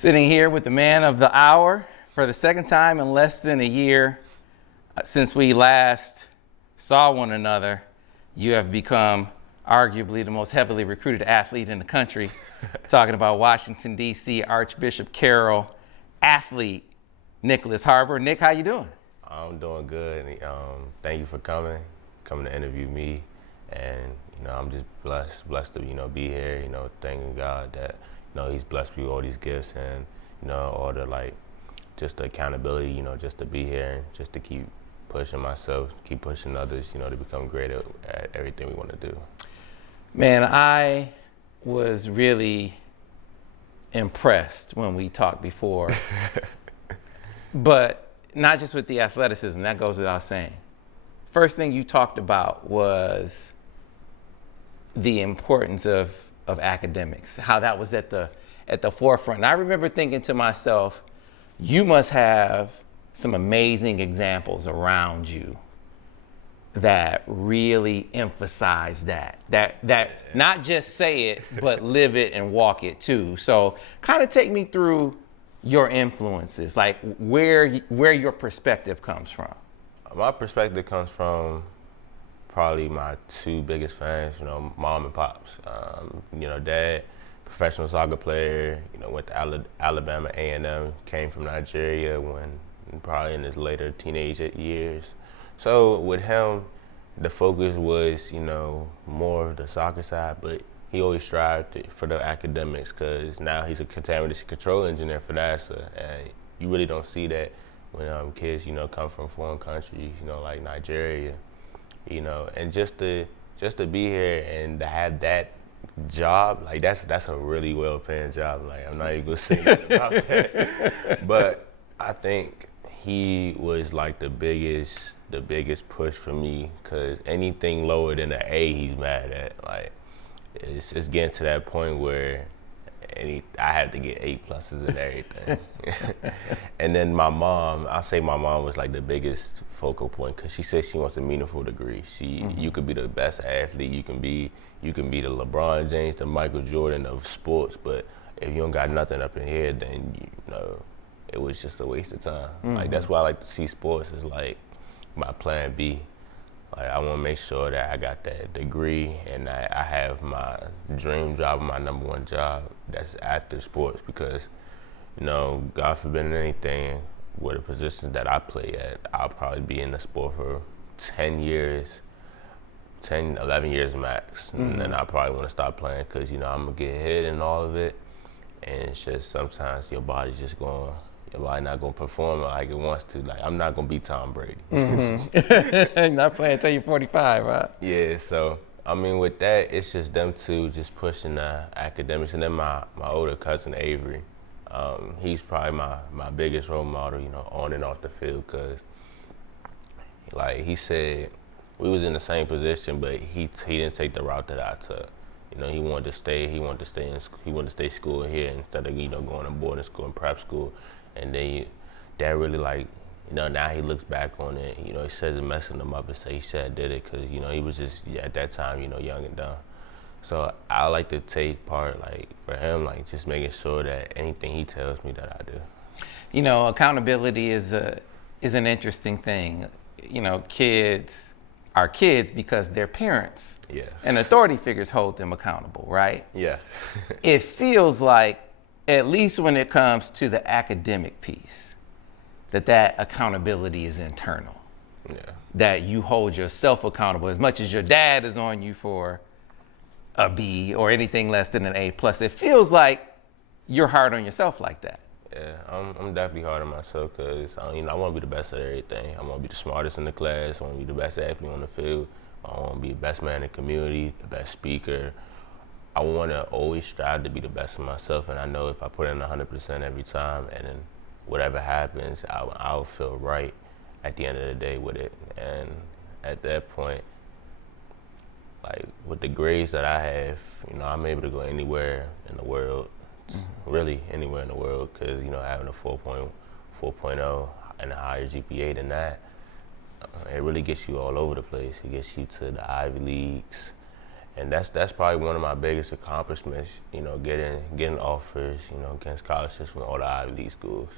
Sitting here with the man of the hour for the second time in less than a year since we last saw one another. You have become arguably the most heavily recruited athlete in the country. Talking about Washington, D.C. Archbishop Carroll athlete, Nyckoles Harbor. Nick, how you doing? I'm doing good. Thank you for coming to interview me. And, I'm just blessed to, be here, thanking God that, He's blessed me with all these gifts and, all the, just the accountability, just to be here and just to keep pushing myself, keep pushing others, to become great at everything we want to do. Man, I was really impressed when we talked before, but not just with the athleticism, that goes without saying. First thing you talked about was the importance of academics, how that was at the forefront. And I remember thinking to myself, you must have some amazing examples around you that really emphasize that not just say it, but live it and walk it too. So kind of take me through your influences, like where your perspective comes from. My perspective comes from probably my two biggest fans, mom and pops. Dad, professional soccer player, went to Alabama A&M, came from Nigeria probably in his later teenage years. So with him, the focus was, more of the soccer side, but he always strived for the academics because now he's a contamination control engineer for NASA, and you really don't see that when kids, come from foreign countries, like Nigeria, and just to be here and to have that job, like that's a really well-paying job. Like I'm not even gonna say nothing about that, but I think he was like the biggest push for me because anything lower than an A, he's mad at. Like it's getting to that point where I have to get A+s and everything. And then my mom, I'll say my mom was like the biggest focal point because she said she wants a meaningful degree. You could be the best athlete, you can be the LeBron James, the Michael Jordan of sports, but if you don't got nothing up in here, then it was just a waste of time. Like that's why I like to see sports as like my plan B. Like I want to make sure that I got that degree and I have my dream job, my number one job that's after sports because, God forbid anything with the positions that I play at, I'll probably be in the sport for 10 years, 10, 11 years max. And then I probably want to stop playing because, I'm going to get hit and all of it. And it's just sometimes your body not going to perform like it wants to. Like, I'm not going to be Tom Brady. Not playing until you're 45, right? Yeah, so, with that, it's just them two just pushing the academics. And then my older cousin, Avery, he's probably my biggest role model, on and off the field, because, like, he said, we was in the same position, but he didn't take the route that I took. He wanted to stay school here instead of, going to boarding school and prep school. And then that really now he looks back on it, he says it messing him up and say he should have did it because, he was just, at that time, young and dumb. So I like to take part, for him, just making sure that anything he tells me that I do. Accountability is an interesting thing. Kids are kids because their parents and authority figures hold them accountable, right? Yeah. It feels like, at least when it comes to the academic piece, that accountability is internal. Yeah. That you hold yourself accountable as much as your dad is on you for a B or anything less than an A+. It feels like you're hard on yourself like that. Yeah, I'm definitely hard on myself because I want to be the best at everything. I want to be the smartest in the class. I want to be the best athlete on the field. I want to be the best man in the community, the best speaker. I want to always strive to be the best of myself, and I know if I put in 100% every time, and then whatever happens, I'll feel right at the end of the day with it. And at that point, with the grades that I have, I'm able to go anywhere in the world, really anywhere in the world, because having a 4.0 and a higher GPA than that, it really gets you all over the place. It gets you to the Ivy Leagues. And that's probably one of my biggest accomplishments, you know, getting offers, you know, getting scholarships from all the Ivy League schools.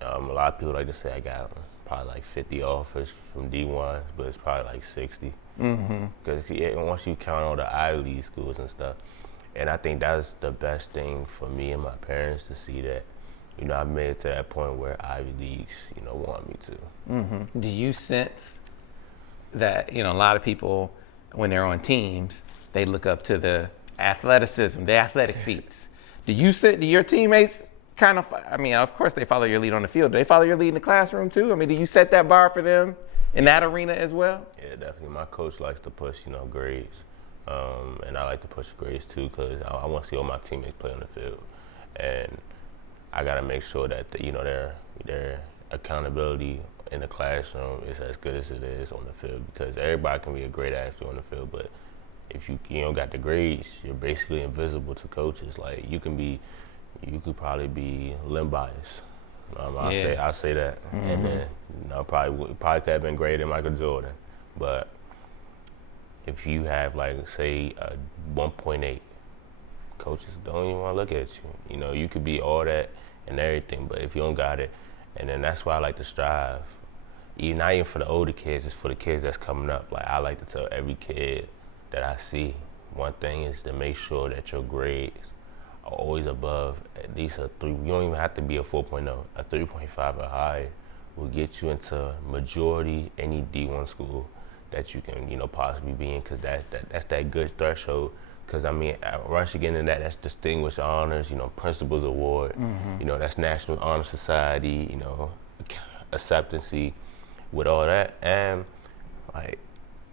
A lot of people like to say I got probably like 50 offers from D1s, but it's probably like 60. Because once you count all the Ivy League schools and stuff, and I think that's the best thing for me and my parents to see that, you know, I made it to that point where Ivy Leagues, you know, want me to. Do you sense that, you know, a lot of people, when they're on teams, they look up to the athleticism, the athletic feats. Do your teammates kind of, I mean, of course they follow your lead on the field. Do they follow your lead in the classroom too? I mean, do you set that bar for them in that arena as well? Yeah, definitely. My coach likes to push, you know, grades. And I like to push grades too because I want to see all my teammates play on the field. And I got to make sure that, you know, their accountability in the classroom is as good as it is on the field, because everybody can be a great athlete on the field, but if you don't got the grades, you're basically invisible to coaches. Like you could probably be limb biased. I say that, and then you know, probably could have been greater than Michael Jordan, but if you have like say a 1.8, coaches don't even want to look at you. You know, you could be all that and everything, but if you don't got it, and then that's why I like to strive. Not even for the older kids, it's for the kids that's coming up. Like I like to tell every kid that I see, one thing is to make sure that your grades are always above at least a 3. You don't even have to be a 4.0. A 3.5 or higher will get you into majority any D1 school that you can, you know, possibly be in, because that's that good threshold. Because I mean, once you get into that, that's distinguished honors, you know, principals award, you know, that's National Honor Society, you know, acceptancy, with all that, and like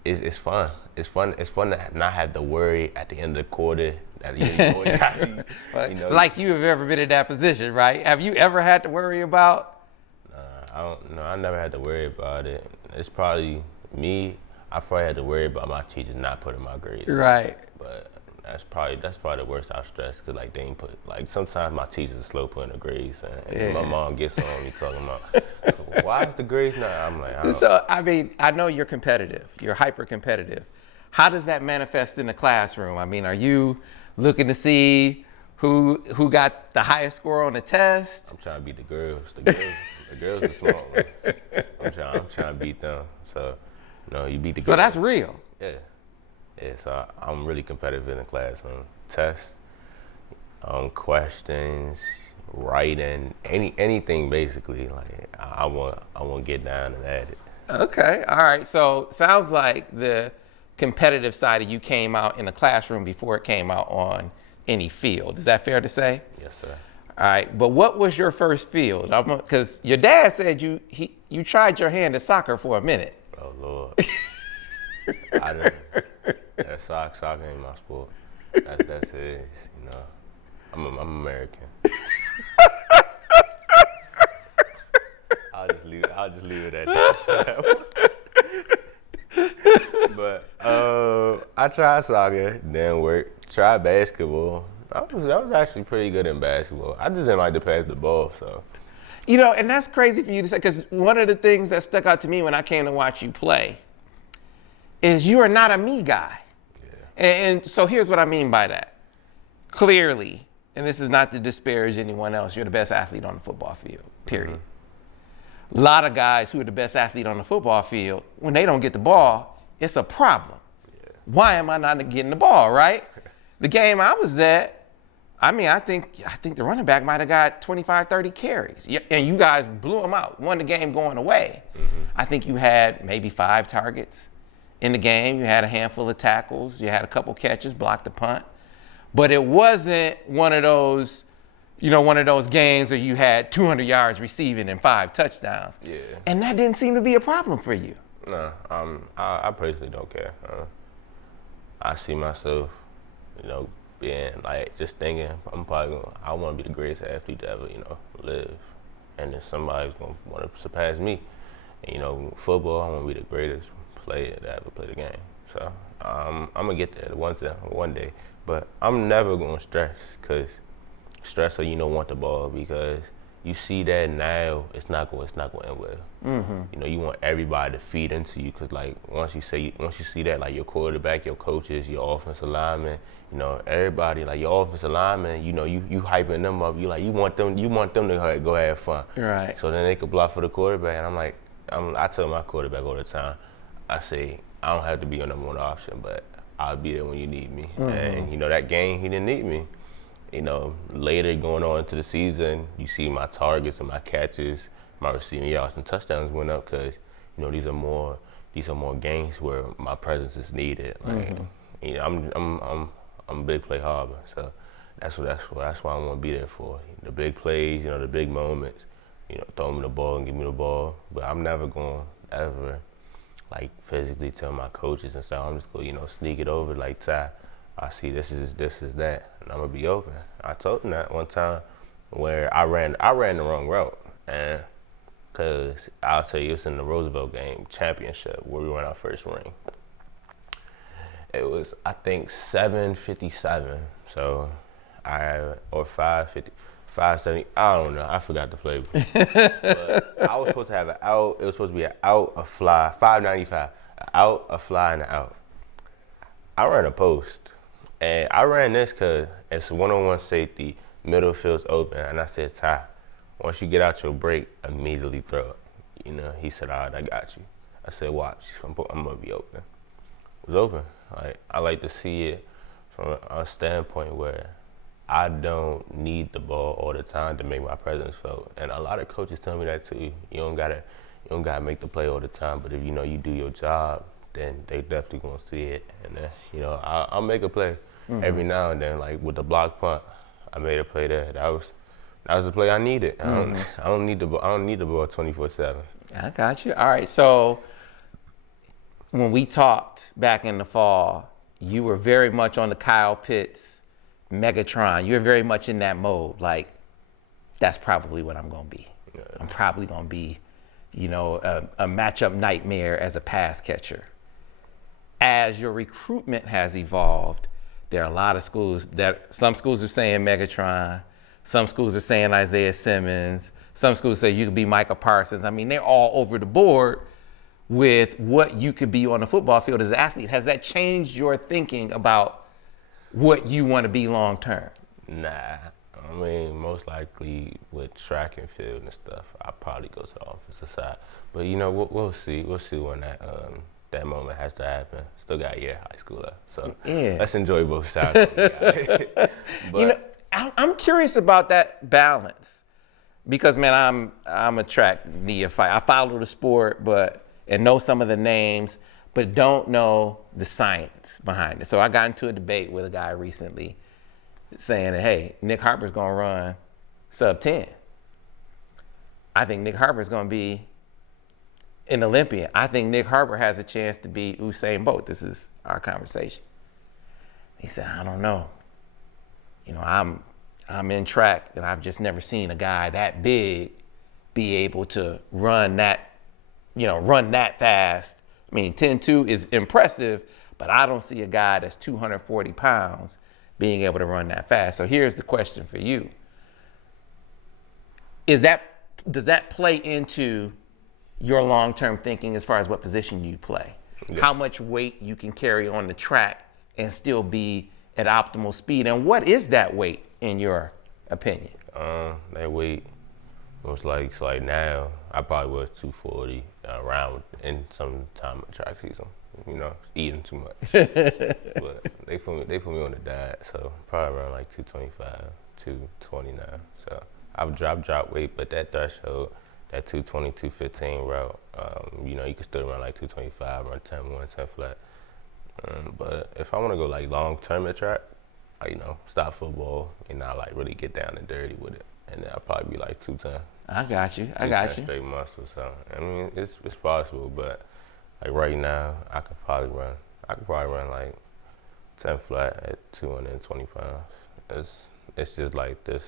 it's fun. It's fun to not have to worry at the end of the quarter that you know. Like you have ever been in that position, right? Have you ever had to worry about? I don't know. I never had to worry about it. It's probably me. I probably had to worry about my teachers not putting my grades right. But that's probably the worst I've stressed, because like they ain't put, like sometimes my teachers are slow putting the grades, and my mom gets on me talking about, so why is the grades not? I'm like, So I mean, I know you're competitive. You're hyper competitive. How does that manifest in the classroom? I mean, are you looking to see who got the highest score on the test? I'm trying to beat the girls. The girls are smart ones. I'm trying to beat them. So, no, you beat the girls. So that's real. Yeah, so I'm really competitive in the classroom. Tests, questions, writing, anything basically. Like I want to get down and at it. Okay, all right. So sounds like the competitive side of you came out in the classroom before it came out on any field. Is that fair to say? Yes, sir. All right, but what was your first field? Because your dad said you tried your hand at soccer for a minute. Oh Lord. I didn't. Yeah, soccer ain't my sport. That's it. You know, I'm American. I'll just leave it at that. But I tried soccer, didn't work. Tried basketball. I was actually pretty good in basketball. I just didn't like to pass the ball, so. You know, and that's crazy for you to say, because one of the things that stuck out to me when I came to watch you play is you are not a me guy. Yeah. And so here's what I mean by that. Clearly, and this is not to disparage anyone else, you're the best athlete on the football field, period. A lot of guys who are the best athlete on the football field, when they don't get the ball, it's a problem. Yeah. Why am I not getting the ball, right? The game I was at, I mean, I think the running back might have got 25, 30 carries. And you guys blew them out, won the game going away. I think you had maybe 5 targets in the game. You had a handful of tackles. You had a couple catches, blocked a punt. But it wasn't one of those games where you had 200 yards receiving and 5 touchdowns. Yeah. And that didn't seem to be a problem for you. No, I personally don't care. I see myself, you know, being like, just thinking I want to be the greatest athlete to ever, you know, live. And then somebody's going to want to surpass me. And, you know, football, I want to be the greatest player that ever played the game. So I'm going to get there one day. But I'm never going to stress, because stress so you don't want the ball, because you see that now, it's not going to end well. You know, you want everybody to feed into you, because like once you see that, like your quarterback, your coaches, your offensive linemen, you know, everybody, like your offensive linemen, you know, you hyping them up. You want them to go have fun. Right. So then they could block for the quarterback, and I'm like, I tell my quarterback all the time, I say, I don't have to be your number one option, but I'll be there when you need me. And you know, that game he didn't need me. You know, later going on into the season, you see my targets and my catches, my receiving yards and touchdowns went up, because you know these are more games where my presence is needed. Like, you know, I'm Big Play Harbor, so that's why I want to be there for. The big plays, you know, the big moments. You know, throw me the ball and give me the ball, but I'm never going to ever like physically tell my coaches and stuff. I'm just going to, you know, sneak it over like, Ty, I see this is that, and I'm gonna be open. I told him that one time where I ran the wrong route, and cause I'll tell you, it's in the Roosevelt game championship where we won our first ring. It was, I think, 7:57, so or 5:50, 5:70. I don't know. I forgot the play. But I was supposed to have an out. It was supposed to be an out, a fly, 5:95, an out, a fly, and an out. I ran a post. And I ran this because it's one-on-one safety, middle field's open, and I said, Ty, once you get out your break, immediately throw it. You know, he said, all right, I got you. I said, watch, I'm gonna be open. It was open. Like, I like to see it from a standpoint where I don't need the ball all the time to make my presence felt. And a lot of coaches tell me that too. You don't gotta make the play all the time, but if you know you do your job, then they definitely gonna see it. And then, you know, I'll make a play every now and then. Like with the block punt, I made a play there. That was the play I needed. I don't need the ball 24/7. I got you. All right. So when we talked back in the fall, you were very much on the Kyle Pitts, Megatron. You were very much in that mode. Like, that's probably what I'm gonna be. Yeah. I'm probably gonna be, you know, a matchup nightmare as a pass catcher. As your recruitment has evolved, there are a lot of schools some schools are saying Megatron, some schools are saying Isaiah Simmons, some schools say you could be Micah Parsons. I mean, they're all over the board with what you could be on the football field as an athlete. Has that changed your thinking about what you want to be long term? Nah. I mean, most likely with track and field and stuff, I'll probably go to the offensive side. But, you know, we'll see. We'll see when that moment has to happen. Still got a year of high school left. So let's enjoy both sides. But, you know, I'm curious about that balance because, man, I'm a track neophyte. I follow the sport and know some of the names, but don't know the science behind it. So I got into a debate with a guy recently saying that, hey, Nick Harper's going to run sub 10. I think Nick Harper's going to be an Olympian. I think Nick Harper has a chance to be Usain Bolt. This is our conversation. He said, I don't know. You know, I'm in track, and I've just never seen a guy that big be able to run that fast. I mean, 10.2 is impressive, but I don't see a guy that's 240 pounds being able to run that fast. So here's the question for you. Does that play into your long-term thinking as far as what position you play? Yeah. How much weight you can carry on the track and still be at optimal speed? And what is that weight in your opinion? That weight was like now, I probably was 240 around in some time of track season. You know, eating too much. But they put me on the diet, so probably around like 225, 220 now. So I've dropped weight, but that threshold, that 220, 215 route, you know, you can still run like 225, run 10-1, 10 flat. But if I want to go like long term at track, you know, stop football and not like really get down and dirty with it, and then I'll probably be like 210. I got you. Straight muscles. So I mean, it's possible, but like right now, I could probably run like 10 flat at 220 pounds. It's just like this,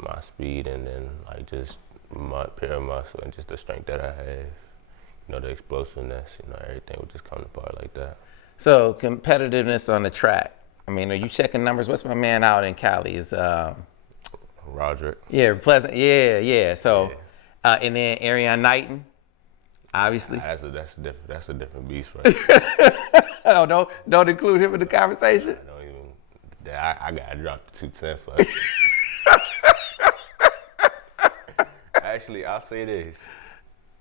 my speed, and then like just my pure muscle and just the strength that I have. You know, the explosiveness. You know, everything would just come apart like that. So competitiveness on the track. I mean, are you checking numbers? What's my man out in Cali? Is Roderick. Yeah, Pleasant. Yeah. So, Yeah. and then Ariane Knighton, obviously. That's a different beast, right? Oh, don't include him in the conversation. I don't even. I gotta drop the 210 for it. Actually, I'll say this: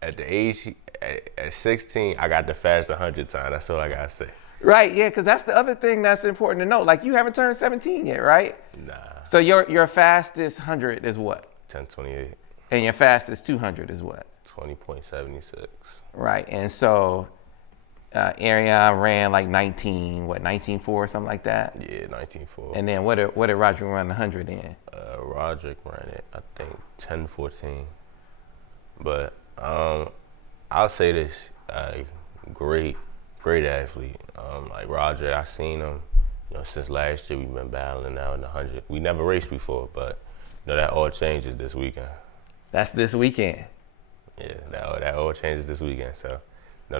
at the age at 16, I got the fast 100 time. That's all I gotta say. Right, yeah, because that's the other thing that's important to know. Like, you haven't turned 17 yet, right? Nah. So your fastest 100 is what? 10:28. And your fastest 200 is what? 20.76. Right, and so Ariane ran like 19.4 or something like that? Yeah, 19.4. And then what did Roger run the 100 in? Roderick ran it, I think 10:14. But I'll say this: great athlete. Like Roger, I seen him. Since last year we've been battling now in the 100. We never raced before, but that all changes this weekend. That's this weekend. Yeah, that all changes this weekend. So,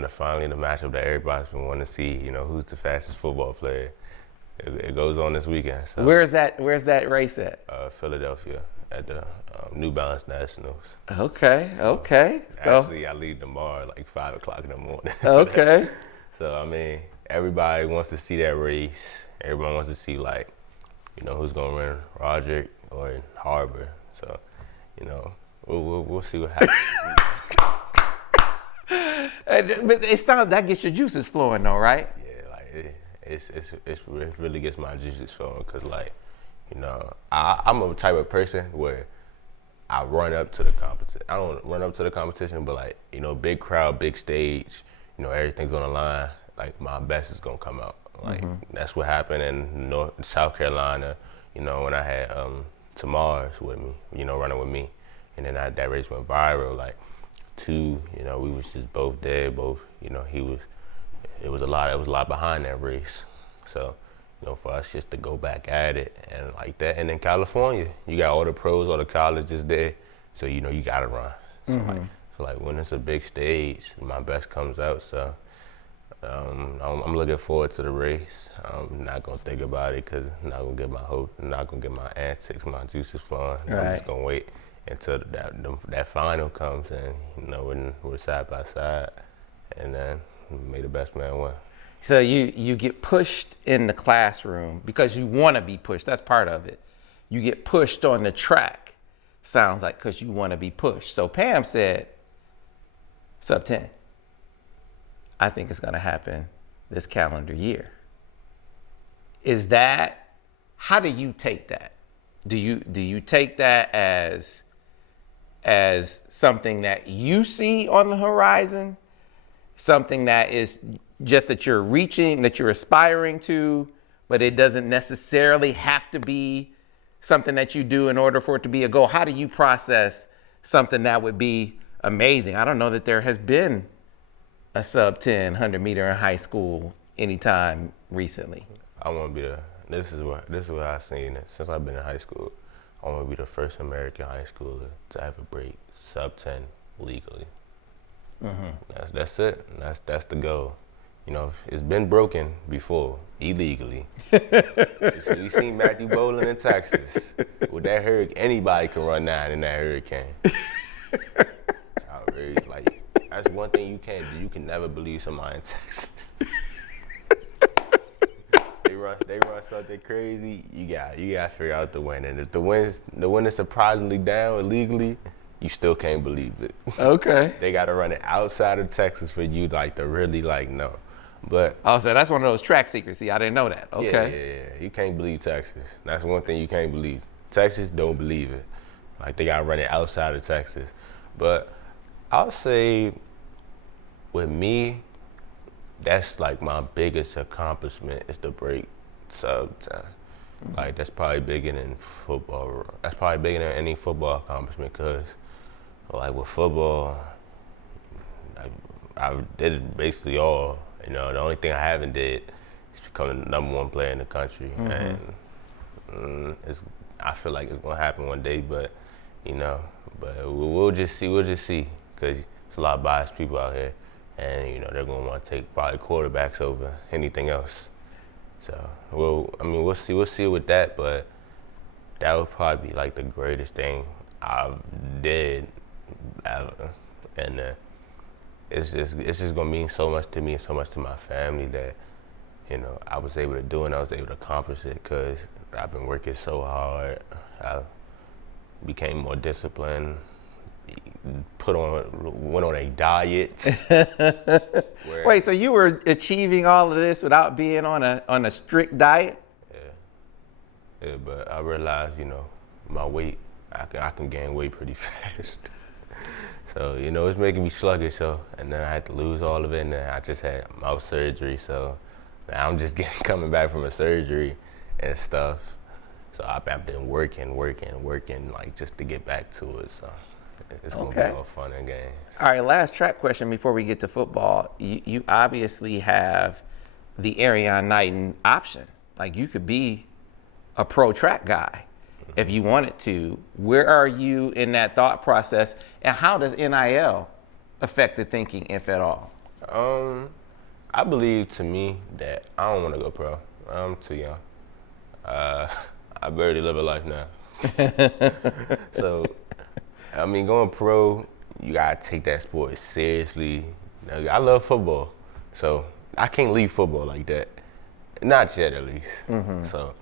finally the matchup that everybody's been wanting to see. Who's the fastest football player? It goes on this weekend. So. Where's that race at? Philadelphia at the New Balance Nationals. Okay. So actually, I leave tomorrow like 5 o'clock in the morning. Okay. So I mean, everybody wants to see that race. Everyone wants to see who's gonna win, Roderick or Harbor. So, we'll see what happens. But it sounds that gets your juices flowing, though, right? Yeah, it really gets my juices flowing because I'm a type of person where I run up to the competition. I don't run up to the competition, but big crowd, big stage, everything's on the line. Like my best is gonna come out. That's what happened in South Carolina. When I had Tamar's with me, running with me, and then that race went viral. We was just both there. Both, it was a lot behind that race. So, for us just to go back at it and like that. And in California, you got all the pros, all the colleges there. So, you gotta run. So when it's a big stage, my best comes out. So, I'm looking forward to the race. I'm not gonna think about it because I'm not gonna get my antics, my juices flowing. Right. I'm just gonna wait until that final comes and when we're side by side, and then may the best man win. So you get pushed in the classroom because you want to be pushed. That's part of it. You get pushed on the track. Sounds like because you want to be pushed. So Pam said, sub 10. I think it's going to happen this calendar year. How do you take that? Do you take that as something that you see on the horizon? Something that is just that you're reaching, that you're aspiring to, but it doesn't necessarily have to be something that you do in order for it to be a goal? How do you process something that would be amazing? I don't know that there has been a sub 10 100 meter in high school anytime recently. I want to be this is what I've seen since I've been in high school. I want to be the first American high schooler to ever break sub 10 legally. Mm-hmm. That's it. That's the goal. It's been broken before illegally. You seen Matthew Bowling in Texas with that hurricane. Anybody can run 9 in that hurricane. It's outrageous. That's one thing you can't do. You can never believe somebody in Texas. They run something crazy. You got to figure out the win. And if the win is surprisingly down illegally, you still can't believe it. Okay. They got to run it outside of Texas for you to really know. But so that's one of those track secrets. See, I didn't know that. Okay. Yeah. You can't believe Texas. That's one thing you can't believe. Texas don't believe it. They got to run it outside of Texas. But I'll say with me, that's my biggest accomplishment is to break sub 10. Mm-hmm. That's probably bigger than football. That's probably bigger than any football accomplishment because with football, I did it basically all. The only thing I haven't did is become the number 1 player in the country. Mm-hmm. And I feel like it's going to happen one day, but we'll just see because there's a lot of biased people out here. And, they're going to want to take probably quarterbacks over anything else. So, we'll see with that. But that would probably be like the greatest thing I did ever. And it's just gonna mean so much to me and so much to my family that, you know, I was able to do it and I was able to accomplish it because I've been working so hard. I became more disciplined, went on a diet. Wait, so you were achieving all of this without being on a strict diet? Yeah, but I realized, you know, my weight, I can gain weight pretty fast. So, you know, it's making me sluggish. So, and then I had to lose all of it, and then I just had mouth surgery. So now I'm just coming back from a surgery and stuff. So I've been working, like just to get back to it. So it's gonna be all fun and games. All right, last track question before we get to football. You obviously have the Arion Knighton option. Like you could be a pro track guy if you wanted to. Where are you in that thought process, and how does NIL affect the thinking, if at all? I believe to me that I don't want to go pro. I'm too young. I barely live a life now. So, I mean, going pro, you gotta take that sport seriously. I love football, so I can't leave football like that. Not yet, at least. Mm-hmm. So,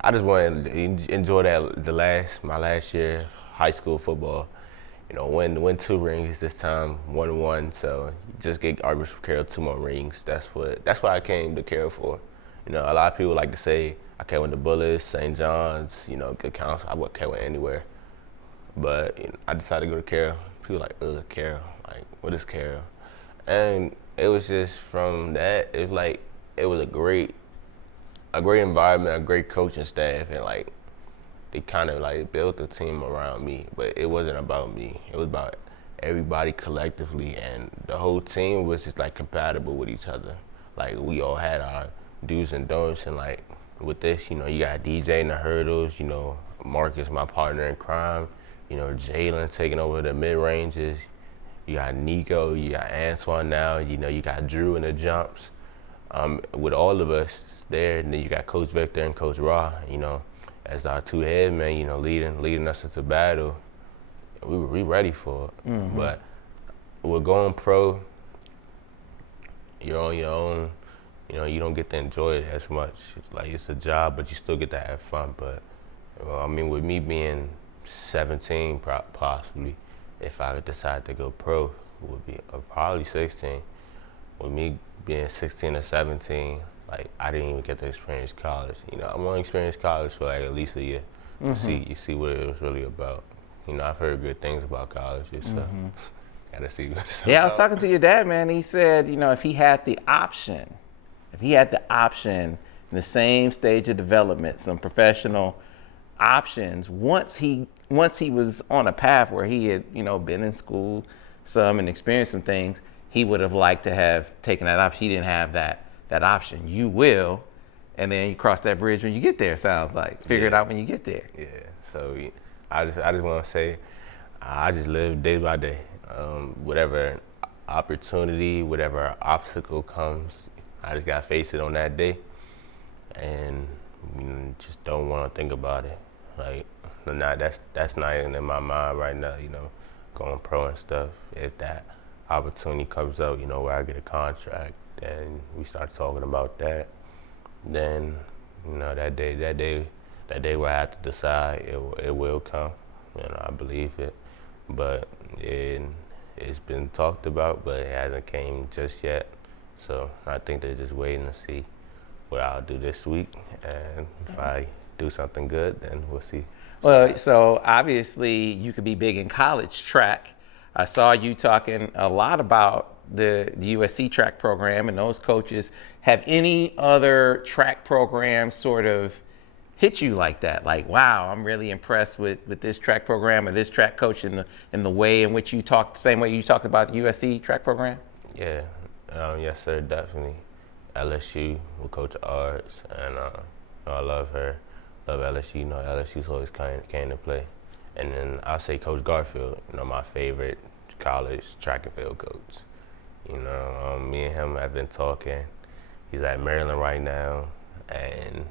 I just want to enjoy my last year of high school football. You know, win 2 rings this time, 1-1. So just get Archbishop Carroll 2 more rings. That's what I came to Carroll for. You know, a lot of people like to say I can't win the Bullets, St. John's, you know, good council. I can't win anywhere. But you know, I decided to go to Carroll. People like, Carroll. Like, what is Carroll? And it was just from that. It was like it was a great environment, a great coaching staff, and like they kind of like built the team around me. But it wasn't about me. It was about everybody collectively, and the whole team was just like compatible with each other. Like we all had our do's and don'ts, and like with this, you know, you got DJ in the hurdles, you know, Marcus, my partner in crime, you know, Jalen taking over the mid ranges. You got Nico, you got Antoine now, you know, you got Drew in the jumps. With all of us there, and then you got Coach Victor and Coach Raw, you know, as our 2 head men, you know, leading us into battle. We ready for it. Mm-hmm. But with going pro, you're on your own. You know, you don't get to enjoy it as much. Like it's a job, but you still get to have fun. But I mean, with me being 17, possibly, if I decide to go pro, would be probably 16. With me being 16 or 17, like I didn't even get to experience college. You know, I want to experience college for like at least a year. Mm-hmm. You see what it was really about. You know, I've heard good things about colleges, so gotta see what it's about. I was talking to your dad, man. He said, you know, if he had the option in the same stage of development, some professional options, once he was on a path where he had, you know, been in school some and experienced some things, he would have liked to have taken that option. He didn't have that option. You will, and then you cross that bridge when you get there, sounds like. Figure it out when you get there. Yeah, so I just want to say, I just live day by day. Whatever opportunity, whatever obstacle comes, I just got to face it on that day, and you know, just don't want to think about it. Like, that's not even in my mind right now, you know, going pro and stuff. If that opportunity comes up, you know, where I get a contract, then we start talking about that. Then, you know, that day where I have to decide, it will come. You know, I believe it. But it's been talked about, but it hasn't came just yet. So I think they're just waiting to see what I'll do this week, and if I do something good, then we'll see. Well, so obviously you could be big in college track. I saw you talking a lot about the USC track program and those coaches. Have any other track programs sort of hit you like that? Like, wow, I'm really impressed with this track program or this track coach in the way in which you talked, same way you talked about the USC track program? Yeah, yes sir, definitely. LSU with Coach Arts, and I love her. Love LSU. You know, LSU's always came to play. And then I'll say Coach Garfield, you know, my favorite college track and field coach. You know, me and him have been talking. He's at Maryland right now, and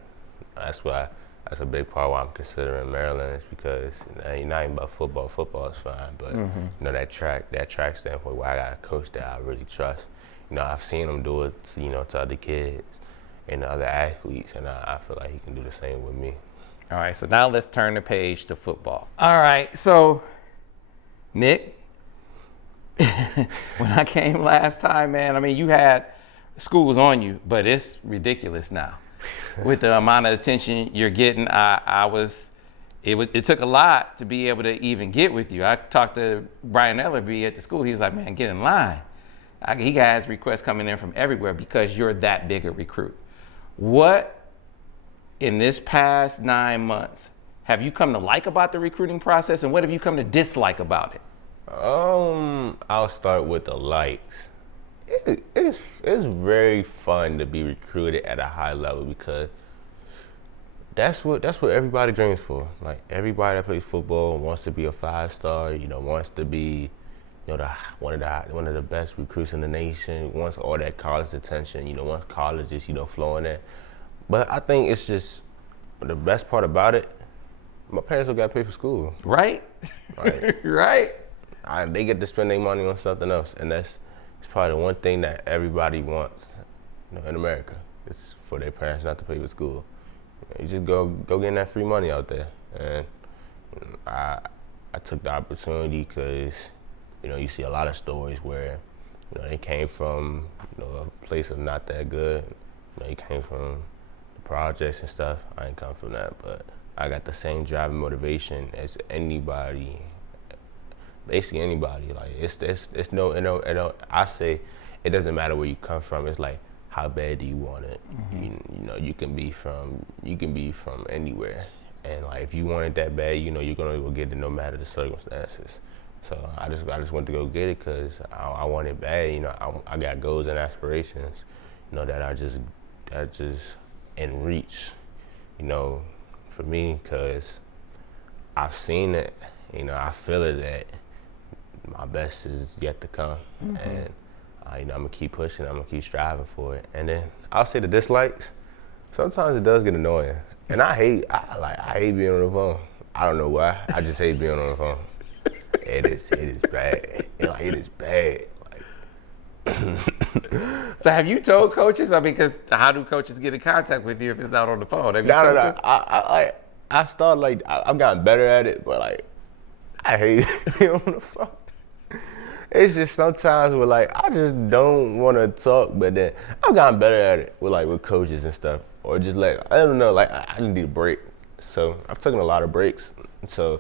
that's why that's a big part why I'm considering Maryland, is because it ain't not even about football. Football is fine, but you know, that track standpoint, where I got a coach that I really trust. You know, I've seen him do it, to other kids and other athletes, and I feel like he can do the same with me. All right, so now let's turn the page to football. All right, so Nick, when I came last time, man, I mean, you had schools on you, but it's ridiculous now. With the amount of attention you're getting, it took a lot to be able to even get with you. I talked to Brian Ellerby at the school. He was like, man, get in line. He has requests coming in from everywhere because you're that big a recruit. What, in this past 9 months, have you come to like about the recruiting process, and what have you come to dislike about it? I'll start with the likes. It's very fun to be recruited at a high level, because that's what everybody dreams for. Like, everybody that plays football wants to be a 5-star, wants to be, one of the best recruits in the nation, wants all that college attention, wants colleges, flowing in. But I think it's just, the best part about it, my parents don't got to pay for school. Right? Right. They get to spend their money on something else, and it's probably the one thing that everybody wants, in America. It's for their parents not to pay for school. You just go getting that free money out there, and I took the opportunity because, you see a lot of stories where, they came from, a place of not that good. You came from the projects and stuff. I ain't come from that, but I got the same drive and motivation as anybody. Basically anybody. Like, it's no. I say it doesn't matter where you come from. It's like, how bad do you want it? You can be from anywhere, and like, if you want it that bad, you're gonna go get it no matter the circumstances. So I just went to go get it because I want it bad. I got goals and aspirations, that are just in reach, for me, because I've seen it. I feel it that my best is yet to come, and I'm gonna keep pushing. I'm gonna keep striving for it. And then I'll say the dislikes. Sometimes it does get annoying, and I hate being on the phone. I don't know why. I just hate being on the phone. It is bad. It is bad. So have you told coaches? I mean, because how do coaches get in contact with you if it's not on the phone? Have you No. told them? I started I've gotten better at it, but I hate being on the phone. It's just sometimes where I just don't want to talk, but then I've gotten better at it with coaches and stuff, or just I don't know, I need a break. So I've taken a lot of breaks, so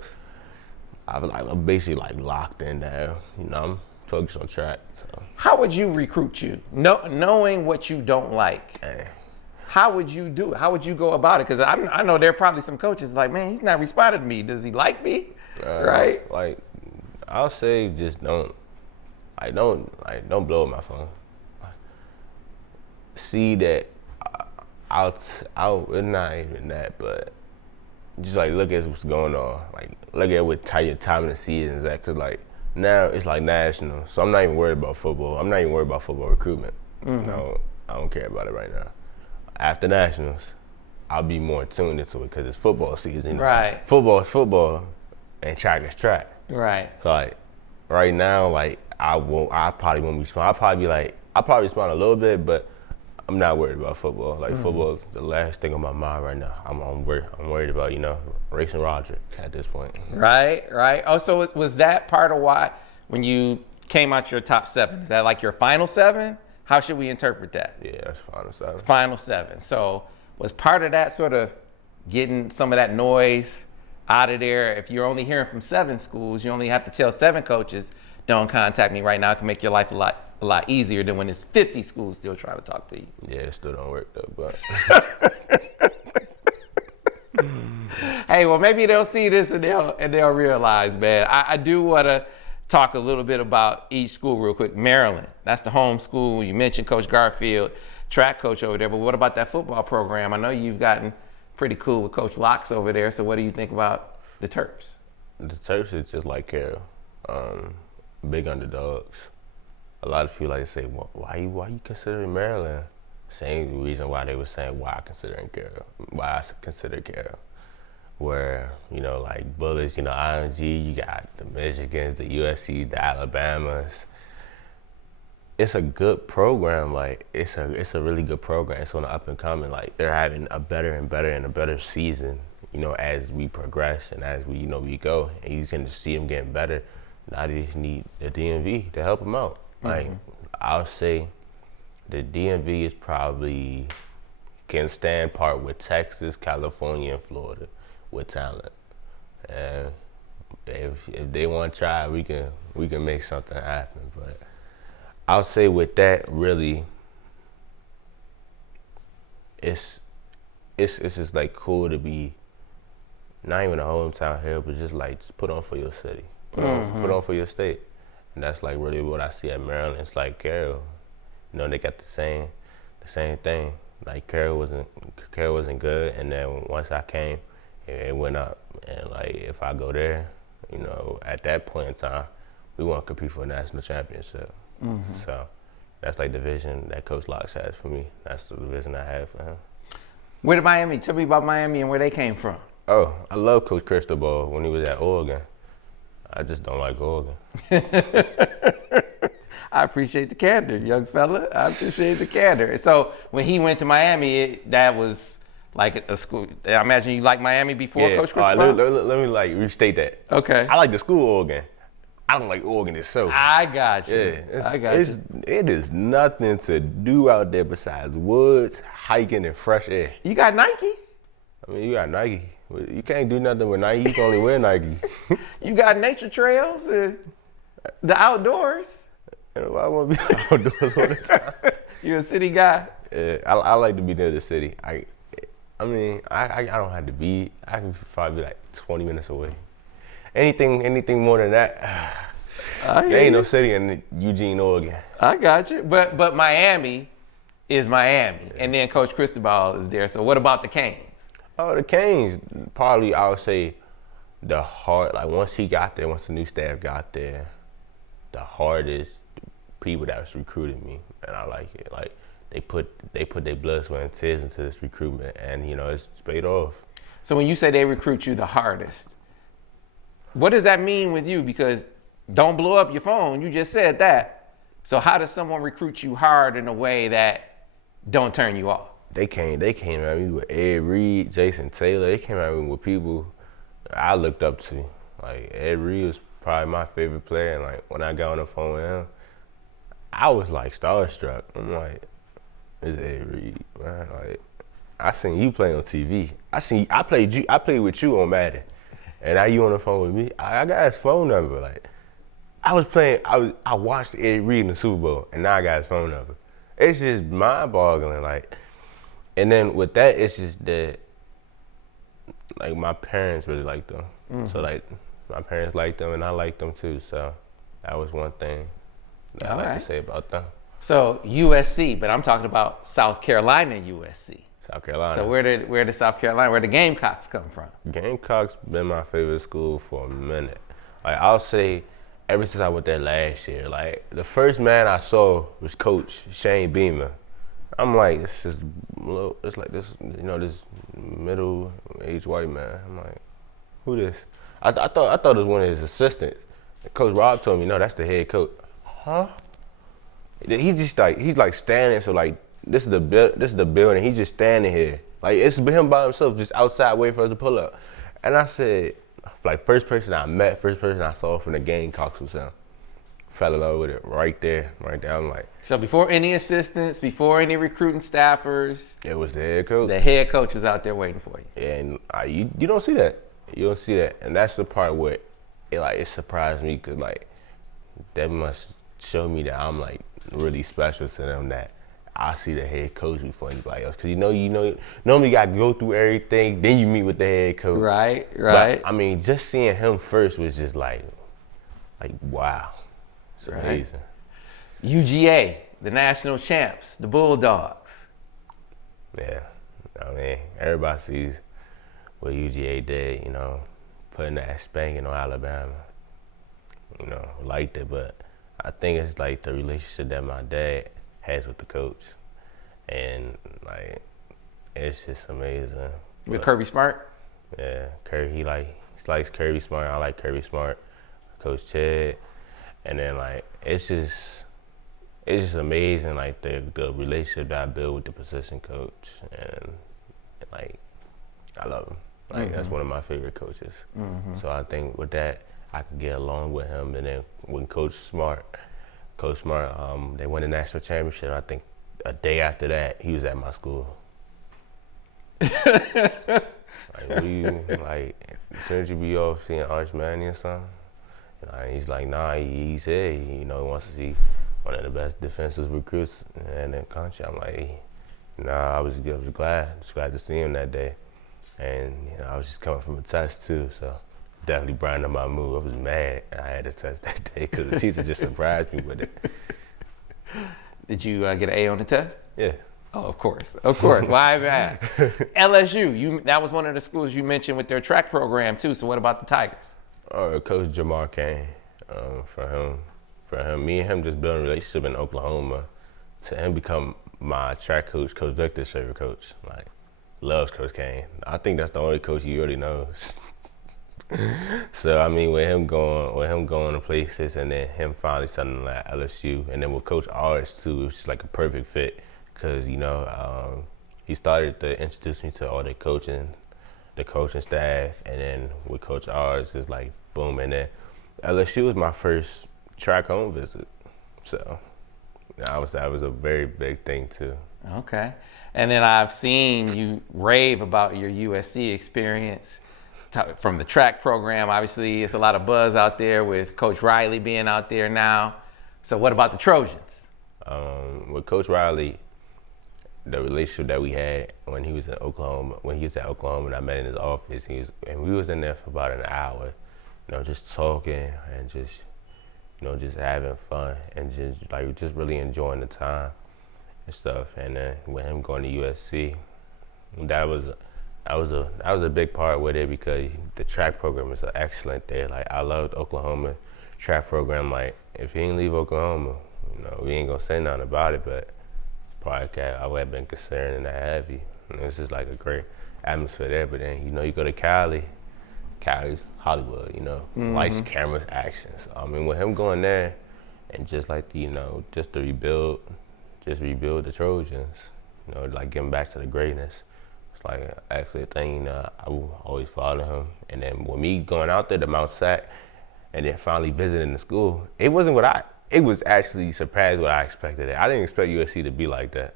I'm basically locked in now. I'm focused on track. So. How would you recruit you, knowing what you don't like? How would you do it? How would you go about it? Because I know there are probably some coaches like, man, he's not responding to me. Does he like me? Right? I'll say just don't blow up my phone. See that it's not even that, but just look at what's going on. Look at what time of the season is at, because now it's national, so I'm not even worried about football. I'm not even worried about football recruitment. I don't care about it right now. After nationals, I'll be more tuned into it because it's football season. Right. Football is football, and track is track. Right. So right now, I probably won't respond. I'll probably respond a little bit, but I'm not worried about football. Football is the last thing on my mind right now. I'm worried about, racing Roderick at this point. Right. Oh, so was that part of why, when you came out your top 7, is that your final 7? How should we interpret that? Yeah, that's final 7. Final 7. So was part of that sort of getting some of that noise out of there? If you're only hearing from 7 schools, you only have to tell 7 coaches, don't contact me right now. It can make your life a lot easier than when it's 50 schools still trying to talk to you. Yeah, it still don't work though, but. Hey, well, maybe they'll see this and they'll realize, man. I do want to talk a little bit about each school real quick. Maryland, that's the home school. You mentioned Coach Garfield, track coach over there, but what about that football program? I know you've gotten pretty cool with Coach Locks over there, so what do you think about the Terps? The Terps is just like Carroll, big underdogs. A lot of people say, well, why you considering Maryland? Same reason why they were saying why I consider Carroll. where, you know, like Bullets, you know, IMG, you got the Michigans, the USCs, the Alabamas. It's a good program. Like, it's a really good program. It's on the up and coming. Like, they're having a better and better and a better season, you know, as we progress and as we, you know, we go. And you can just see them getting better. Now they just need the DMV to help them out. Like, I'll say the DMV is probably can stand part with Texas, California, and Florida with talent. And if they want to try, we can make something happen. But I'll say with that, really, it's just like cool to be not even a hometown hero, but just like just put on for your city, put on for your state, and that's like really what I see at Maryland. It's like Carroll, you know, they got the same thing. Like Carroll wasn't good, and then once I came, it went up. And like if I go there, you know, at that point in time, we want to compete for a national championship. So that's like the vision that Coach Locks has for me. That's the vision I have for him. Where did Miami? Tell me about Miami and where they came from. Oh, I love Coach Cristobal when he was at Oregon. I just don't like Oregon. I appreciate the candor, young fella. I appreciate the candor. So when he went to Miami, that was like a school. I imagine you liked Miami before Coach Cristobal? All right, let me like restate that. Okay. I like the school Oregon. I don't like Oregon itself. I got you. Yeah, it is nothing to do out there besides woods, hiking, and fresh air. You got Nike? I mean, you got Nike. You can't do nothing with Nike. You can only wear Nike. You got nature trails, the outdoors. And I want to be outdoors all the time. You a city guy? Yeah, I like to be near the city. I mean, I don't have to be. I can probably be like 20 minutes away. Anything more than that, there ain't no city in Eugene, Oregon. I got you. But Miami is Miami, and then Coach Cristobal is there. So what about the Canes? Oh, the Canes, probably I would say like once he got there, once the new staff got there, the hardest people that was recruiting me, and I like it. Like they put their blood, sweat, and tears into this recruitment, and you know it's paid off. So when you say they recruit you the hardest, what does that mean with you? Because don't blow up your phone. You just said that. So how does someone recruit you hard in a way that don't turn you off? They came at me with Ed Reed, Jason Taylor. They came at me with people I looked up to. Like Ed Reed was probably my favorite player, and like when I got on the phone with him, I was like starstruck. I'm like, it's Ed Reed, man. Like I seen you play on TV. I played with you on Madden. And now you on the phone with me. I got his phone number. Like, I watched Ed Reed in the Super Bowl, and now I got his phone number. It's just mind-boggling. Like, and then with that, it's just that, like, my parents really liked them. So like, my parents liked them, and I liked them too. So that was one thing that I like to say about them. So USC, but I'm talking about South Carolina USC. South Carolina. So where did South Carolina, where the Gamecocks come from? Gamecocks been my favorite school for a minute. Like I'll say, ever since I went there last year, like the first man I saw was Coach Shane Beamer. I'm like, it's like this, you know, this middle-aged white man. I'm like, who this? I thought it was one of his assistants. Coach Rob told me, no, that's the head coach. Huh? He's like standing, so like. This is the building. He's just standing here. Like, it's him by himself, just outside waiting for us to pull up. And I said, like, first person I saw from the Gamecocks was him. Fell in love with it right there. I'm like. So before any assistants, before any recruiting staffers. It was the head coach. The head coach was out there waiting for you. Yeah, and you don't see that. You don't see that. And that's the part where it surprised me, because, like, that must show me that I'm, like, really special to them, that I see the head coach before anybody else, because you know, normally you got to go through everything, then you meet with the head coach. Right. But, I mean, just seeing him first was just like wow, it's amazing. UGA, the national champs, the Bulldogs. Yeah, I mean, everybody sees what UGA did, you know, putting that spanking on Alabama. You know, liked it, but I think it's like the relationship that my dad has with the coach, and like it's just amazing. With Kirby Smart? Yeah, Curry, he likes Kirby Smart. I like Kirby Smart, Coach Chad, and then like it's just amazing like the relationship that I built with the position coach, and like I love him. Like that's one of my favorite coaches. So I think with that I could get along with him. And then when Coach Smart, they won the national championship. I think a day after that he was at my school. Like, shouldn't you be off seeing Arch Manning or something? And he's like, nah, he said, he wants to see one of the best defensive recruits in the country. I'm like, nah, I was glad to see him that day. And I was just coming from a test too, so definitely brightened up my mood. I was mad I had a test that day because the teacher just surprised me with it. Did you get an A on the test? Yeah. Oh, of course. Why ask? LSU, that was one of the schools you mentioned with their track program too. So what about the Tigers? Coach Jamar Kane. For him, me and him just building a relationship in Oklahoma. To him become my track coach, Coach Victor's favorite coach. Like, loves Coach Kane. I think that's the only coach he really knows. So I mean, with him going to places, and then him finally settling at LSU, and then with Coach Arch too, it was just like a perfect fit. Because he started to introduce me to all the coaching staff, and then with Coach R's, it's like boom. And then LSU was my first track home visit, so that was a very big thing too. Okay, and then I've seen you rave about your USC experience from the track program. Obviously, it's a lot of buzz out there with Coach Riley being out there now. So what about the Trojans? With Coach Riley, the relationship that we had when he was at Oklahoma, and I met in his office, and we was in there for about an hour, just talking and just having fun and just really enjoying the time and stuff. And then with him going to USC, that was a big part with it, because the track program is excellent there. Like, I loved Oklahoma track program. Like, if he didn't leave Oklahoma, we ain't gonna say nothing about it, but probably I would have been concerned that heavy. It's just like a great atmosphere there. But then, you go to Cali's Hollywood, lights, cameras, action. So, I mean, with him going there and just like, just to rebuild the Trojans, like getting back to the greatness. It's like actually a thing, I will always follow him. And then with me going out there to Mount Sac and then finally visiting the school, it was actually surprised what I expected. I didn't expect USC to be like that.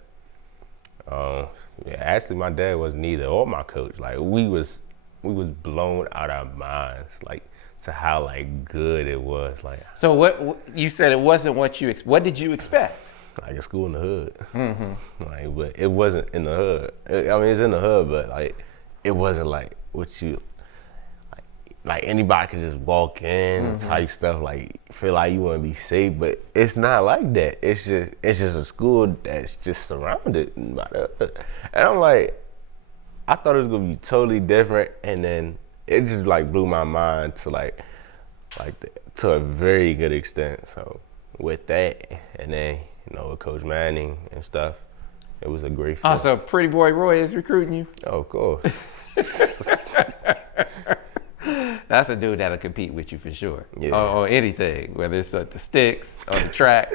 Actually, my dad wasn't either, or my coach. Like, we was blown out our minds, like, to how like good it was. Like, so what you said, it wasn't what you what did you expect? Like a school in the hood. Like, but it wasn't in the hood. I mean, it's in the hood, but like, it wasn't like what you. Like anybody could just walk in type stuff, like feel like you want to be safe, but it's not like that. It's just a school that's just surrounded by the hood. And I'm like, I thought it was gonna be totally different, and then it just like blew my mind to to a very good extent. So with that, and then with Coach Manning and stuff, it was a great fit. Oh, so Pretty Boy Roy is recruiting you? Oh, of course. That's a dude that'll compete with you for sure. Yeah. Or anything, whether it's at the sticks or the track,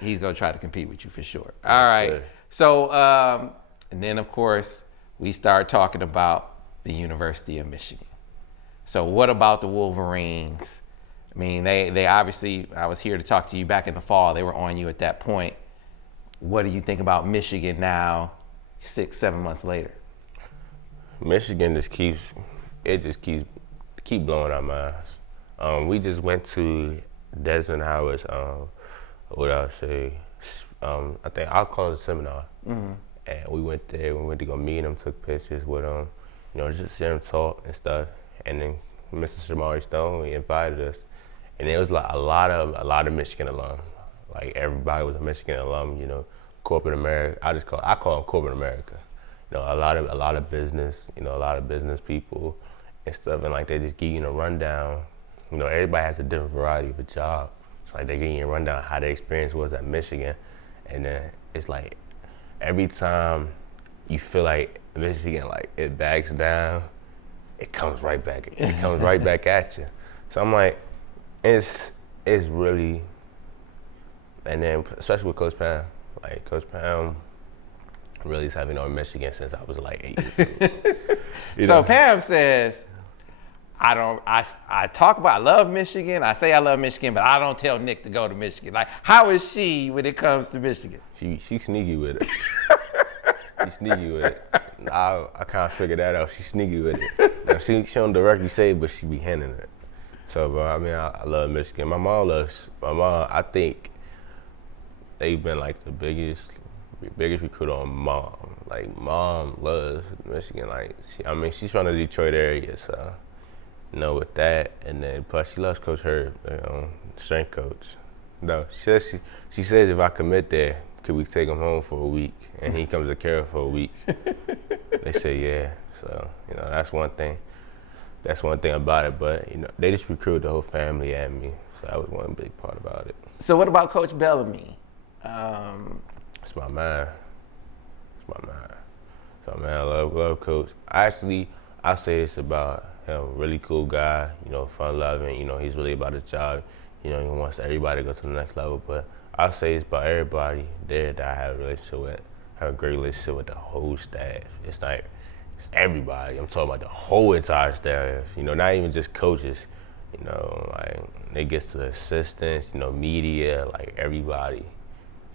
he's gonna try to compete with you for sure. All right. Sure. So, and then of course we start talking about the University of Michigan. So what about the Wolverines? I mean, they obviously, I was here to talk to you back in the fall. They were on you at that point. What do you think about Michigan now, 6-7 months later? Michigan just keeps blowing our minds. We just went to Desmond Howard's, I think I'll call it a seminar. And we went there, we went to go meet him, took pictures with him, just hear him talk and stuff. And then Mr. Shamari Stone, he invited us. And it was like a lot of Michigan alum. Like, everybody was a Michigan alum, corporate America. I call them corporate America. A lot of business, a lot of business people and stuff, and like they just give you a rundown. Everybody has a different variety of a job. It's like they give you a rundown how their experience was at Michigan, and then it's like every time you feel like Michigan, like it backs down, it comes right back. It comes right back at you. So I'm like, it's really, and then especially with Coach Pam, like Coach Pam really has had me on Michigan since I was like 8 years old. So Pam says, I talk about, I love Michigan. I say I love Michigan, but I don't tell Nick to go to Michigan. Like, how is she when it comes to Michigan? She sneaky with it. She's sneaky with it. I kind of figured that out. She's sneaky with it. Now, she don't directly say it, but she be hinting it. So, bro, I mean, I love Michigan. My mom, I think they've been like the biggest recruiter on mom. Like, mom loves Michigan. Like, she's from the Detroit area, so, you know, with that. And then, plus, she loves Coach Herb, strength coach. No, she says if I commit there, could we take him home for a week? And he comes to Carroll for a week. They say, yeah. So, you know, that's one thing. That's one thing about it. But, you know, they just recruited the whole family and me. So that was one big part about it. So what about Coach Bellamy? It's my man. It's my man. So, man, I love Coach. I say this about him, really cool guy, you know, fun-loving. You know, he's really about his job. You know, he wants everybody to go to the next level. But I'll say it's about everybody there that I have a relationship with. I have a great relationship with the whole staff. It's everybody. I'm talking about the whole entire staff. You know, not even just coaches. You know, like it gets to the assistants, you know, media, like everybody.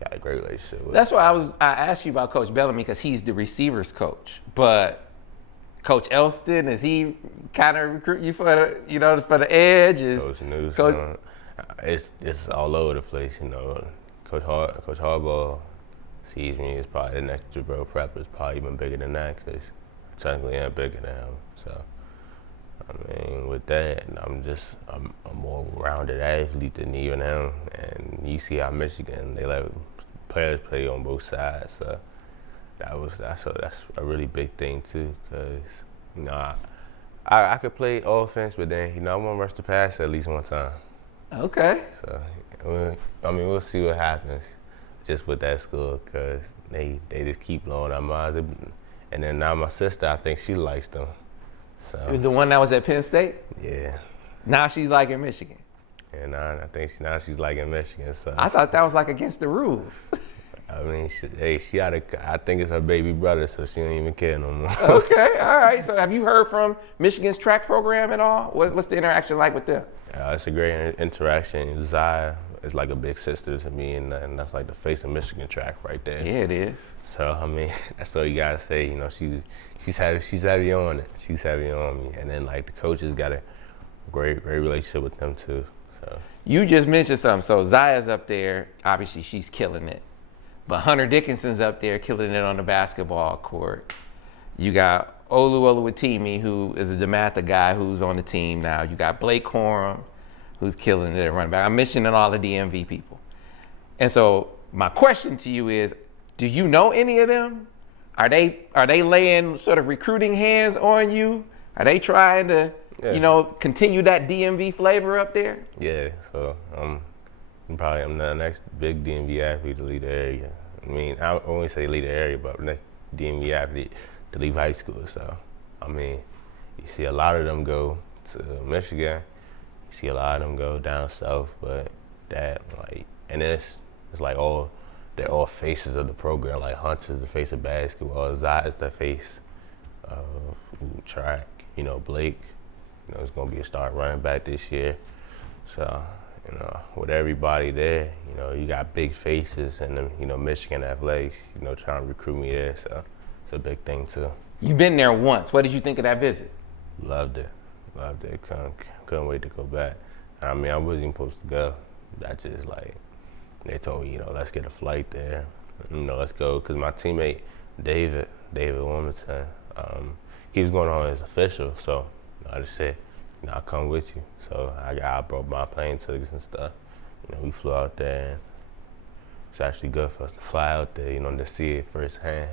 Got a great relationship with. That's why I asked you about Coach Bellamy because he's the receivers coach. But Coach Elston, is he kind of recruiting you for the edge? Coach Newsom. It's all over the place, you know. Coach Harbor sees me as probably the next Jabril Prep is probably even bigger than that because technically I'm bigger than him. So, I mean, with that, I'm a more rounded athlete than even him. And you see how Michigan, they let players play on both sides. So that's a really big thing too because, you know, I could play offense, but then, you know, I want to rush the pass at least one time. Okay. So, I mean, we'll see what happens just with that school because they just keep blowing our minds. And then now my sister, I think she likes them. So The one that was at Penn State? Yeah. Now she's liking Michigan. And I think she's liking Michigan. So I thought that was like against the rules. I mean, I think it's her baby brother, so she don't even care no more. Okay, all right. So have you heard from Michigan's track program at all? What's the interaction like with them? It's a great interaction. Zaya is like a big sister to me, and that's like the face of Michigan track right there. Yeah, it is. So I mean, that's all you gotta say. You know, she's heavy on it. She's heavy on me, and then like the coaches got a great relationship with them too. So you just mentioned something. So Zaya's up there. Obviously, she's killing it. But Hunter Dickinson's up there killing it on the basketball court. You got Olu Oluwatimi, who is a DeMatha guy who's on the team now. You got Blake Corum, who's killing it at running back. I'm mentioning all the DMV people. And so my question to you is, do you know any of them? Are they laying sort of recruiting hands on you? Are they trying to, continue that DMV flavor up there? Yeah, so I'm the next big DMV athlete to lead the area. I mean, I only say lead the area, but the next DMV athlete to leave high school. So, I mean, you see a lot of them go to Michigan. You see a lot of them go down south, but and it's like they're all faces of the program. Like Hunter's the face of basketball, Zai's the face of track. You know, Blake, is gonna be a start running back this year. So, with everybody there, you got big faces and Michigan athletics, trying to recruit me there. So it's a big thing too. You've been there once. What did you think of that visit? Loved it. Couldn't wait to go back. I mean, I wasn't even supposed to go. That's just like, they told me, let's get a flight there. Let's go. Because my teammate, David Wilmington, he was going on as official. So I just said, I'll come with you. So I brought my plane tickets and stuff. We flew out there. And it's actually good for us to fly out there, to see it firsthand.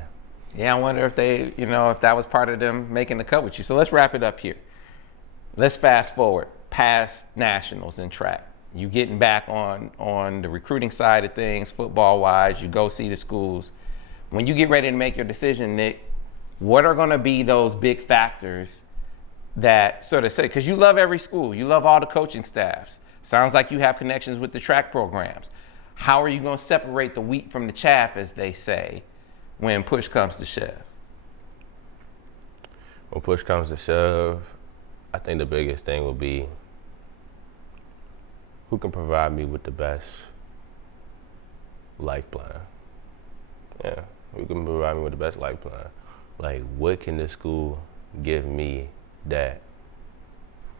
Yeah, I wonder if they, if that was part of them making the cut with you. So let's wrap it up here. Let's fast forward past nationals in track. You getting back on the recruiting side of things, football-wise. You go see the schools. When you get ready to make your decision, Nick, what are going to be those big factors that sort of say, because you love every school, you love all the coaching staffs. Sounds like you have connections with the track programs. How are you going to separate the wheat from the chaff, as they say, when push comes to shove? When push comes to shove, I think the biggest thing will be who can provide me with the best life plan. Yeah, who can provide me with the best life plan? Like, what can this school give me that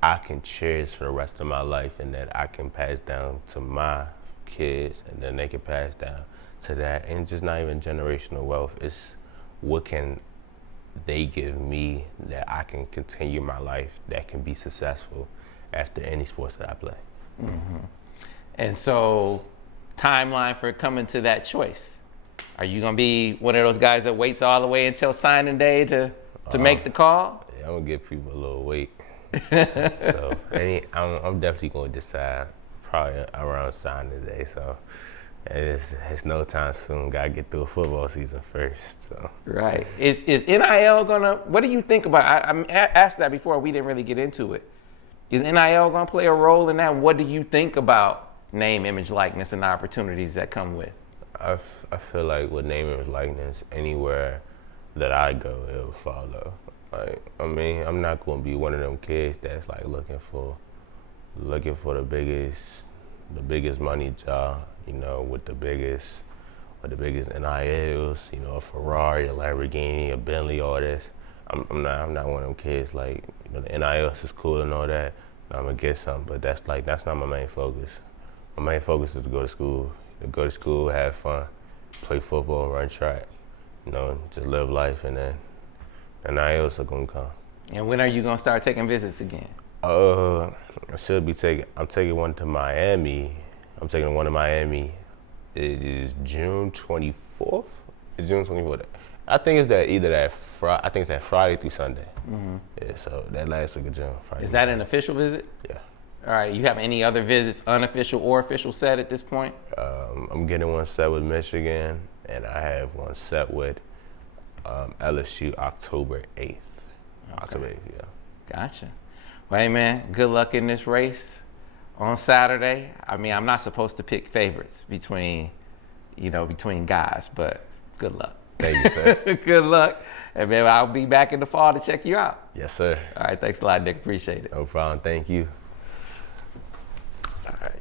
I can cherish for the rest of my life and that I can pass down to my kids, and then they can pass down to that? And just not even generational wealth. It's what can they give me that I can continue my life, that can be successful after any sports that I play. Mm-hmm. And so, timeline for coming to that choice. Are you going to be one of those guys that waits all the way until signing day to make the call? Yeah, I'm going to give people a little wait. So I'm definitely going to decide probably around signing day. So it's no time soon. Got to get through a football season first. So. Right. Is NIL going to, what do you think about, I asked that before, we didn't really get into it. Is NIL going to play a role in that? What do you think about name, image, likeness, and the opportunities that come with? I feel like with name, image, likeness, anywhere that I go, it'll follow. Like, I mean, I'm not going to be one of them kids that's like looking for the biggest money job, you know, with the biggest NILs, you know, a Ferrari, a Lamborghini, a Bentley, all this. I'm not one of them kids like, you know, the NILs is cool and all that, and I'm gonna get something, but that's not my main focus. My main focus is to go to school, have fun, play football, run track, you know, just live life, and then NILs are gonna come. And when are you gonna start taking visits again? I'm taking one to Miami. I'm taking one to Miami. It is June 24th. It's June 24th. I think it's that Friday through Sunday. Mm-hmm. Yeah, so that last week of June. Friday. Is that an official visit? Yeah. All right. You have any other visits, unofficial or official, set at this point? I'm getting one set with Michigan, and I have one set with LSU October 8th. Okay. October 8th, yeah. Gotcha. Well, hey, man, good luck in this race on Saturday. I mean, I'm not supposed to pick favorites between guys, but good luck. Thank you, sir. Good luck. And man, I'll be back in the fall to check you out. Yes, sir. All right, thanks a lot, Nick. Appreciate it. No problem. Thank you. All right.